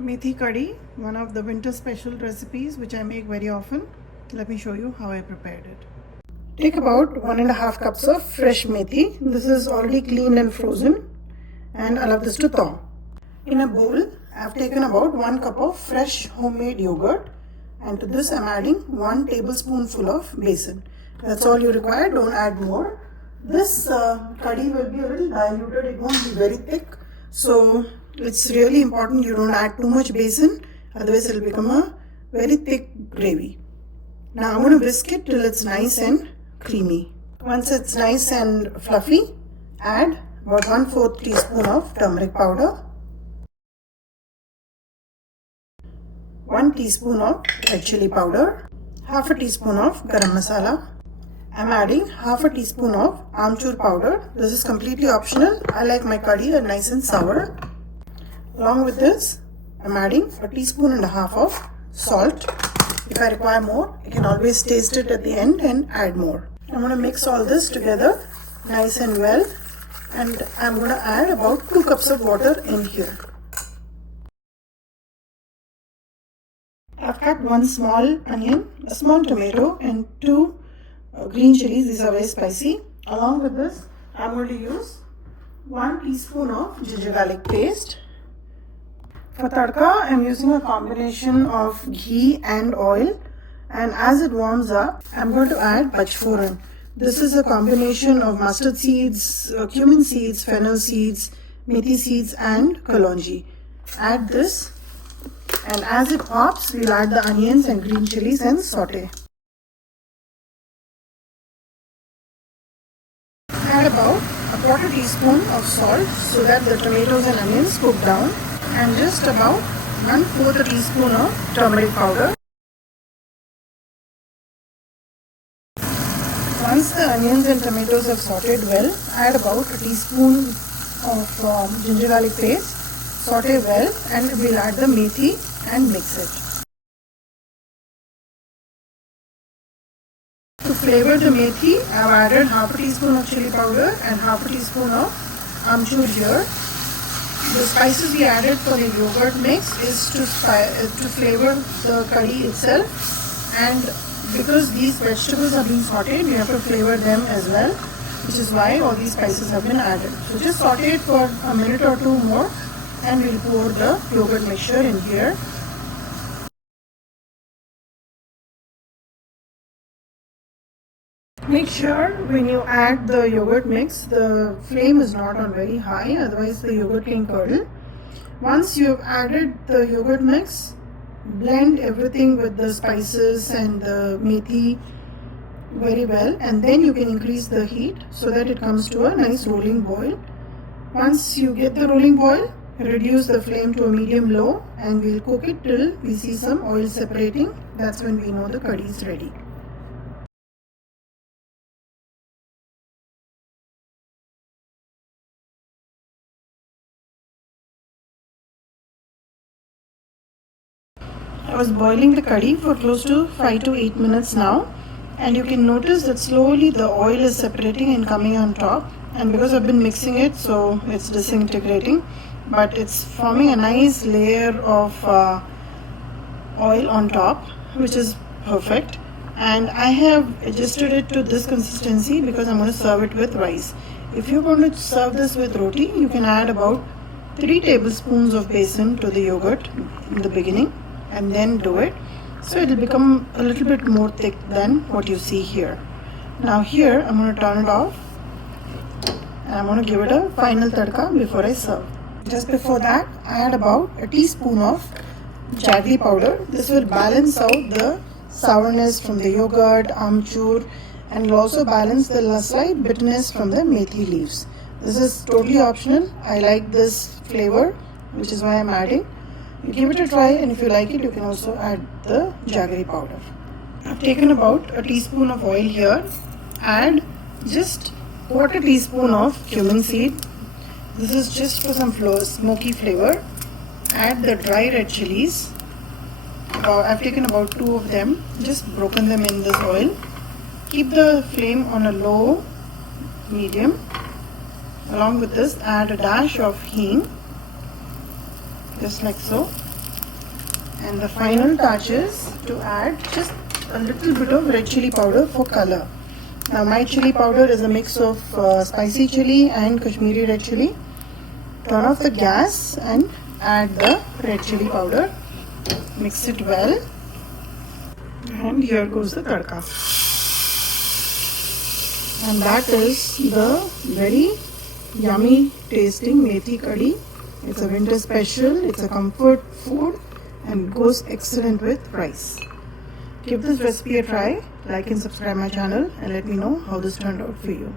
Methi Kadi, one of the winter special recipes which I make very often. Let me show you how I prepared it. Take about 1.5 cups of fresh methi. This is already cleaned and frozen, and allow this to thaw. In a bowl, I have taken about 1 cup of fresh homemade yogurt, and to this I am adding 1 tablespoonful of besan. That's all you require, don't add more. This curry will be a little diluted, it won't be very thick. So it's really important you don't add too much besan, otherwise it will become a very thick gravy. Now I'm going to whisk it till it's nice and creamy. Once it's nice and fluffy, add about 1/4 teaspoon of turmeric powder, 1 teaspoon of red chili powder, half a teaspoon of garam masala. I'm adding half a teaspoon of Aamchur powder. This is completely optional. I like my curry nice and sour. Along with this, I'm adding a teaspoon and a half of salt. If I require more, you can always taste it at the end and add more. I'm going to mix all this together nice and well, and I'm going to add about 2 cups of water in here. I've cut 1 small onion, a small tomato, and 2 green chilies. These are very spicy. Along with this, I'm going to use 1 teaspoon of ginger garlic paste. For tadka, I'm using a combination of ghee and oil, and as it warms up, I'm going to add Panchforan. This is a combination of mustard seeds, cumin seeds, fennel seeds, methi seeds, and kalonji. Add this, and as it pops, we'll add the onions and green chilies and saute. Add about a 1/4 teaspoon of salt so that the tomatoes and onions cook down, and just about 1/4 teaspoon of turmeric powder. Once the onions and tomatoes have sauteed well, add about a teaspoon of ginger garlic paste. Saute well, and we'll add the methi and mix it. To flavor the methi, I've added half a teaspoon of chili powder and half a teaspoon of Aamchur here. The spices we added for the yogurt mix is to flavor the curry itself, and because these vegetables are being sauteed, we have to flavor them as well, which is why all these spices have been added. So just saute it for a minute or two more, and we'll pour the yogurt mixture in here. Make sure when you add the yogurt mix, the flame is not on very high, otherwise the yogurt can curdle. Once you've added the yogurt mix, blend everything with the spices and the methi very well, and then you can increase the heat so that it comes to a nice rolling boil. Once you get the rolling boil, reduce the flame to a medium low, and we'll cook it till we see some oil separating. That's when we know the curry is ready. I was boiling the curry for close to 5 to 8 minutes now, and you can notice that slowly the oil is separating and coming on top, and because I've been mixing it, so it's disintegrating, but it's forming a nice layer of oil on top, which is perfect. And I have adjusted it to this consistency because I'm going to serve it with rice. If you're going to serve this with roti, you can add about 3 tablespoons of besan to the yogurt in the beginning, and then do it, so it will become a little bit more thick than what you see here. Now here I'm going to turn it off, and I'm going to give it a final tadka before I serve. Just before that, I add about a teaspoon of jaggery powder. This will balance out the sourness from the yogurt, Aamchur, and will also balance the slight bitterness from the methi leaves. This is totally optional. I like this flavor, which is why I'm adding. You give it a try, and if you like it, you can also add the jaggery powder. I've taken about a teaspoon of oil here. Add just 1/4 teaspoon of cumin seed. This is just for some smoky flavor. Add the dry red chilies. I've taken about 2 of them, just broken them in this oil. Keep the flame on a low, medium. Along with this, add a dash of hing, just like so. And the final touch is to add just a little bit of red chili powder for color. Now my chili powder is a mix of spicy chili and Kashmiri red chili. Turn off the gas and add the red chili powder. Mix it well. And here goes the tadka. And that is the very yummy tasting Methi Kadi. It's a winter special, it's a comfort food and goes excellent with rice. Give this recipe a try, like and subscribe my channel and let me know how this turned out for you.